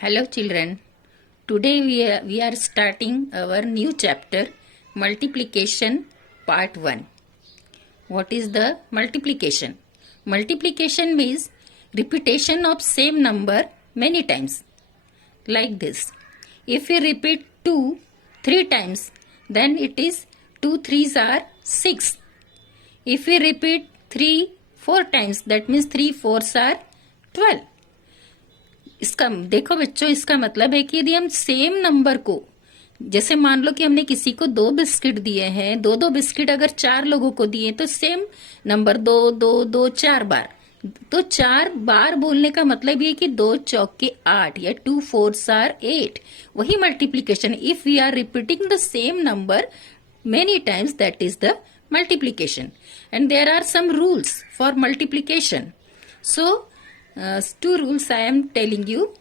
Hello children. Today we are starting our new chapter multiplication part 1. What is the multiplication? Multiplication means repetition of same number many times. Like this. If we repeat 2 3 times, then it is 2 3s are 6. If we repeat 3 4 times, that means 3 4s are 12. इसका देखो बच्चों, इसका मतलब है कि यदि हम same number को, जैसे मान लो कि हमने किसी को 2 बिस्किट दिए हैं, 2 बिस्किट अगर 4 लोगों को दिए तो सेम नंबर 2 2 2 4 बार, तो 4 बार बोलने का मतलब ये कि 2 चौके 8 या 2 4s are 8. वही multiplication. If we are repeating the same number many times, that is the multiplication. And there are some rules for multiplication. So 2 rules I am telling you.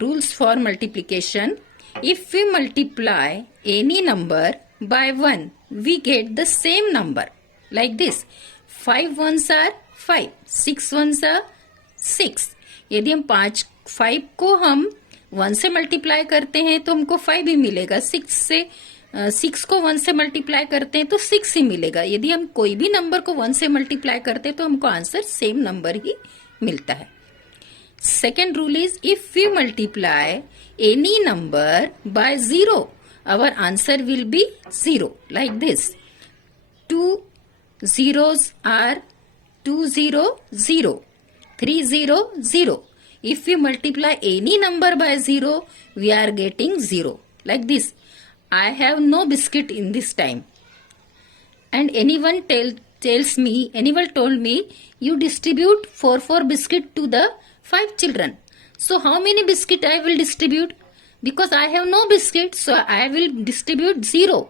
Rules for multiplication. If we multiply any number by 1, we get the same number. Like this. 5 ones are 5. 6 ones are 6. यदि हम 5 को हम 1 से multiply करते हैं तो हमको 5 ही मिलेगा. 6 को 1 से मल्टीप्लाई करते हैं तो 6 ही मिलेगा. यदि हम कोई भी नंबर को 1 से मल्टीप्लाई करते हैं तो हमको आंसर सेम नंबर ही मिलता है. Second rule is if we multiply any number by 0, our answer will be 0. Like this. 2 zeros are 2 0 0. 3 0 0. If we multiply any number by 0, we are getting 0. Like this. I have no biscuit in this time. And anyone told me you distribute 4 biscuit to the 5 children. So how many biscuit I will distribute? Because I have no biscuit, so I will distribute 0.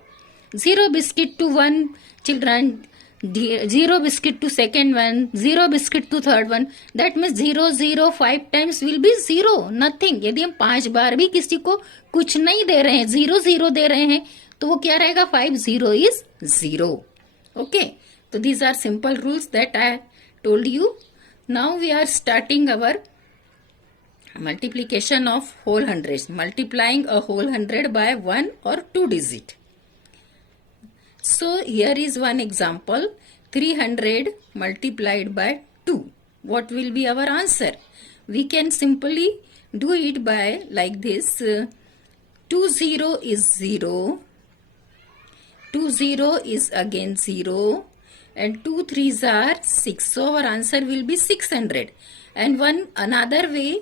0 biscuit to 1 children, 0 biscuit to second one, 0 biscuit to third one. That means 0 0 5 times will be 0. Nothing. यदि हम 5 बार भी किसी को कुछ नहीं दे रहे हैं, 0 0 दे रहे हैं, तो वो क्या रहेगा? 5 0 is 0. Okay. So these are simple rules that I told you. Now we are starting our multiplication of whole hundreds. Multiplying a whole hundred by 1 or 2 digit. So here is one example. 300 multiplied by 2. What will be our answer? We can simply do it by like this. 2 0 is 0. 2 0 is again 0. And 2 3s are 6. So our answer will be 600. And another way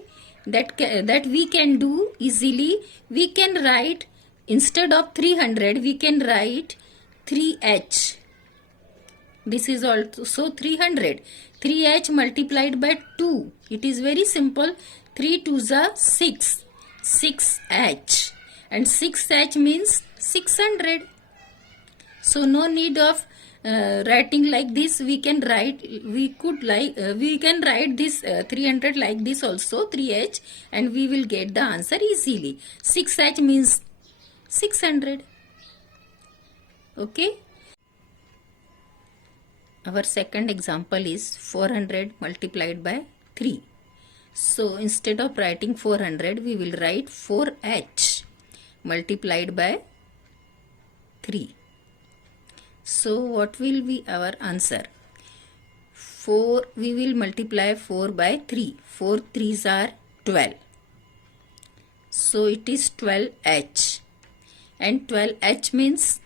that we can do easily, we can write, instead of 300, we can write 3h. This is also 300. 3h multiplied by 2. It is very simple. 3 2s are 6. 6h. And 6h means 600. So no need of writing like this. We can write this 300 like this also, 3h, and we will get the answer easily. 6h means 600. Okay. Our second example is 400 multiplied by 3. So instead of writing 400, we will write 4h multiplied by 3. So what will be our answer? 4, we will multiply 4 by 3. 4 3s are 12. So it is 12h. And 12h means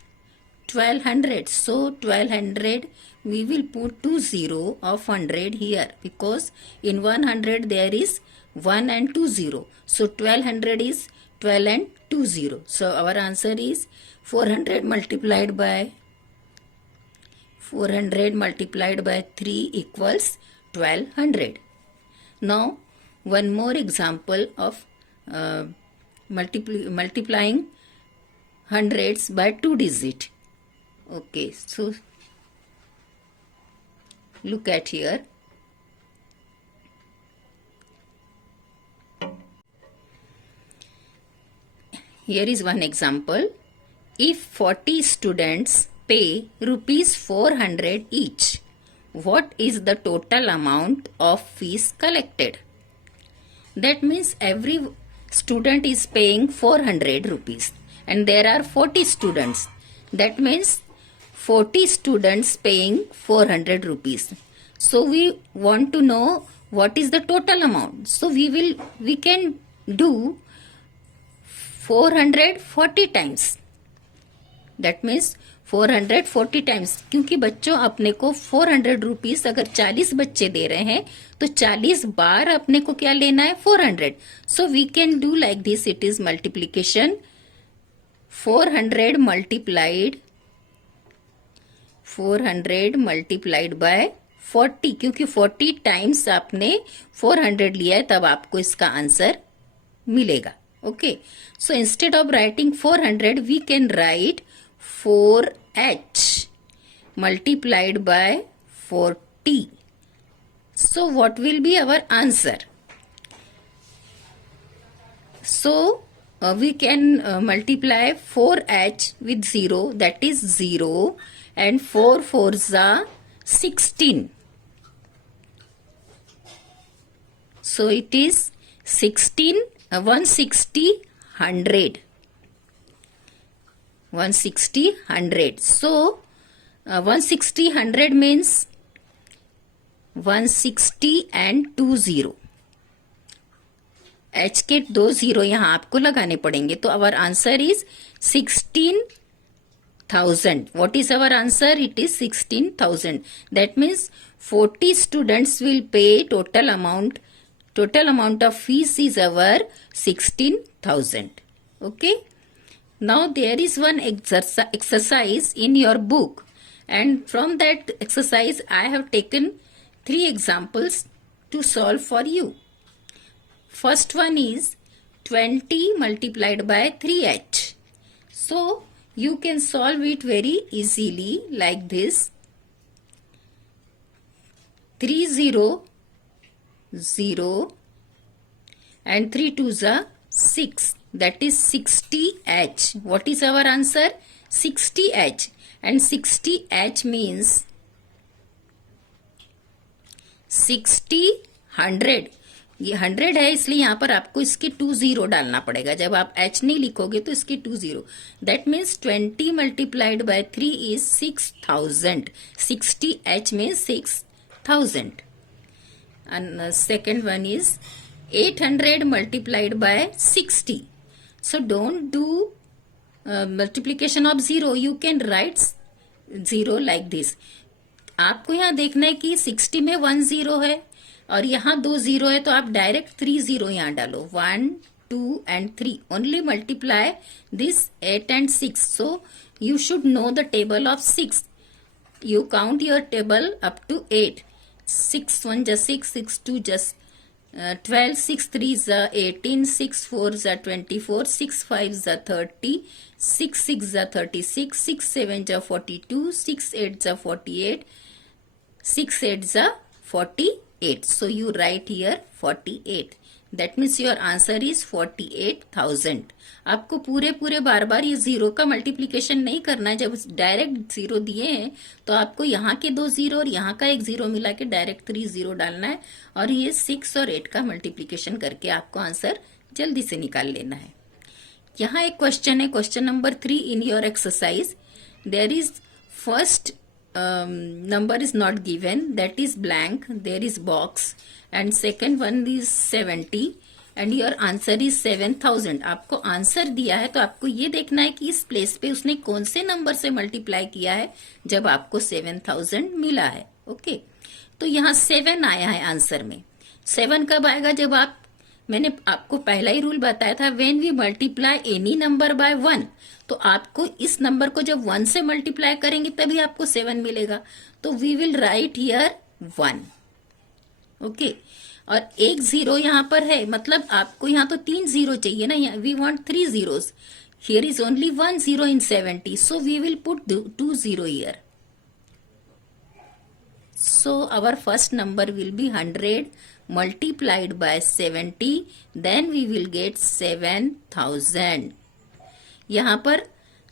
1200. So 1200, we will put 2 0 of 100 here, because in 100 there is 1 and 2 0. So 1200 is 12 and 2 0. So our answer is 400 multiplied by 3 equals 1200. Now one more example of multiplying hundreds by 2 digit. Okay, so look at here. Here is one example. If 40 students pay rupees 400 each, what is the total amount of fees collected? That means every student is paying 400 rupees and there are 40 students. That means 40 students paying 400 rupees. So we want to know what is the total amount. So we can do 440 times. That means 440 times, क्योंकि बच्चों अपने को 400 rupees अगर 40 बच्चे दे रहे हैं तो 40 बार अपने को क्या लेना है 400. So we can do like this. It is multiplication 400 multiplied by 40, क्योंकि 40 टाइम्स आपने 400 लिया है तब आपको इसका आंसर मिलेगा. Okay, so instead of writing 400 we can write 4h multiplied by 40. So what will be our answer? So we can multiply 4h with 0, that is 0, and 4 4s are 16. So it is 16, 160, 100. 160, 100. So 160, 100 means 160 and 2 0. H के 2 0 यहाँ आपको लगाने पड़ेंगे. तो our answer is 16,000. What is our answer? It is 16,000. That means 40 students will pay total amount. Total amount of fees is our 16,000. Okay. Now there is one exercise in your book, and from that exercise I have taken 3 examples to solve for you. First one is 20 multiplied by 3h. So you can solve it very easily like this. 3 0 0 and 3 2s are 6. That is 60h. What is our answer? 60h. And 60h means 60, 100. ये 100 है इसलिए यहाँ पर आपको इसके 2 0 डालना पड़ेगा. जब आप h नहीं लिखोगे तो इसके 2 0. That means 20 multiplied by 3 is 6,000. 60h means 6,000. And second one is 800 multiplied by 60. So don't do multiplication of 0. You can write 0 like this. आपको यहाँ देखना है कि 60 में 1 0 है और यहाँ 2 0 है, तो आप डायरेक्ट 3 0 यहाँ डालो. 1 2 and 3. Only multiply this 8 and 6. So you should know the table of 6. You count your table up to 8. 6 1 just 6, 6 2 just 12, 6 3s are 18, 6 4s are 24, 6 5s are 30, 6 6s are 36, 6 7s are 42, 6 8s are 48, 6 8s are 48. So you write here 48. That means your answer is 48,000. आपको पूरे बार बार ये 0 का multiplication नहीं करना है. जब direct 0 दिए हैं तो आपको यहाँ के 2 0 और यहाँ का 1 0 मिला के डायरेक्ट 3 0 डालना है और ये 6 और 8 का मल्टीप्लीकेशन करके आपको आंसर जल्दी से निकाल लेना है. यहाँ एक क्वेश्चन है, question number 3 in your exercise. There is first number is not given, that is blank, there is box, and second one is 70 and your answer is 7,000. आपको आंसर दिया है तो आपको ये देखना है कि इस प्लेस पे उसने कौन से नंबर से मल्टीप्लाई किया है जब आपको 7,000 मिला है. ओके, तो यहाँ 7 आया है आंसर में. 7 कब आएगा? जब मैंने आपको पहला ही रूल बताया था, when we multiply any number by 1, तो आपको इस नंबर को जब 1 से मल्टीप्लाई करेंगे तभी आपको 7 मिलेगा. तो वी विल राइट हियर 1. ओके, और 1 0 यहाँ पर है, मतलब आपको यहाँ तो 3 0 चाहिए ना. यहाँ we want 3 zeros. Here is only 1 0 in 70, so we will put 2 0 here. So our first number will be 100 multiplied by 70, then we will get 7,000. यहाँ पर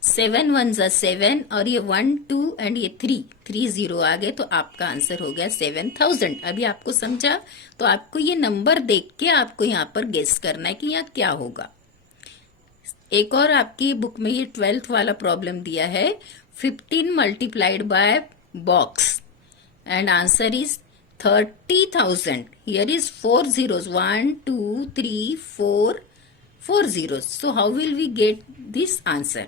7 1 जा 7 और ये 1 2 एंड ये 3 0 आ गए, तो आपका आंसर हो गया 7000। अभी आपको समझा? तो आपको ये नंबर देख के आपको यहाँ पर गेस करना है कि यहाँ क्या होगा। एक और आपकी बुक में ये 12th वाला प्रॉब्लम दिया है, 15 multiplied by box and answer is 30,000. Here is 4 zeros, 1 2 3 4 zeros. So how will we get this answer?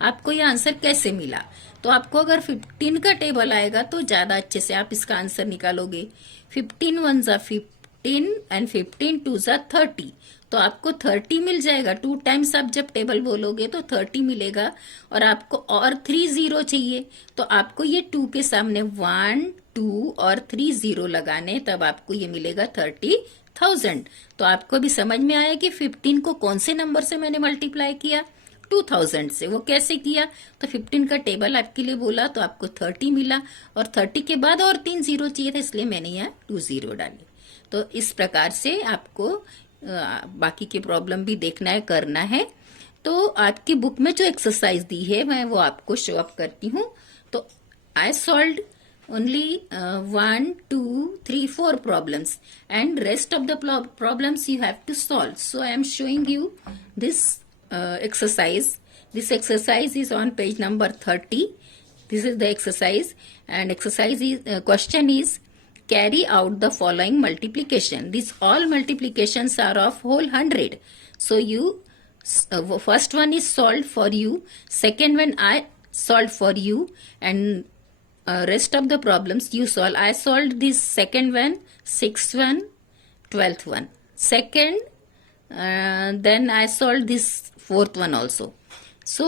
आपको ये आंसर कैसे मिला? तो आपको अगर 15 का टेबल आएगा तो ज्यादा अच्छे से आप इसका आंसर निकालोगे। 15 1 जा 15 एंड 15 2 जा 30, तो आपको 30 मिल जाएगा। 2 टाइम्स आप जब टेबल बोलोगे तो 30 मिलेगा, और आपको और 3 0 चाहिए, तो आपको ये 2 के सामने 1 2 और 3 0 लगाने, तब आपको ये मिलेगा 30,000। तो आपको भी समझ में आया कि 15 को कौन से नंबर से मैंने मल्टीप्लाई किया? 2000 से। वो कैसे किया? तो 15 का टेबल आपके लिए बोला तो आपको 30 मिला, और 30 के बाद और 3 0 चाहिए था, इसलिए मैंने यहाँ 2 0 डाले। तो इस प्रकार से आपको बाकी के प्रॉब्लम भी देखना है, करना है। तो आपकी बुक में जो एक्सरसाइज दी है मैं वो आपको शो अप करती हूँ। तो आई solved only 1 2 3 4 problems, and rest of the problems you have to solve. So I am showing you this exercise. This exercise is on page number 30. This is the exercise, and exercise is question is, carry out the following multiplication. These all multiplications are of whole 100. So you first one is solved for you, second one I solved for you, and rest of the problems you solve. I solved this second one, 6th one, 12th one. Second, then I solved this 4th one also. So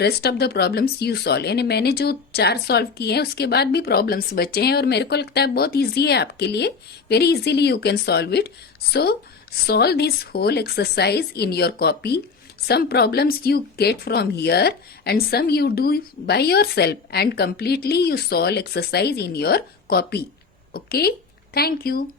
rest of the problems you solve, यानी मैंने जो 4 solve किए हैं उसके बाद भी problems बचे हैं, और मेरे को लगता है बहुत इजी है आपके लिए, very easily you can solve it. So solve this whole exercise in your copy. Some problems you get from here and some you do by yourself, and completely you solve exercise in your copy. Okay? Thank you.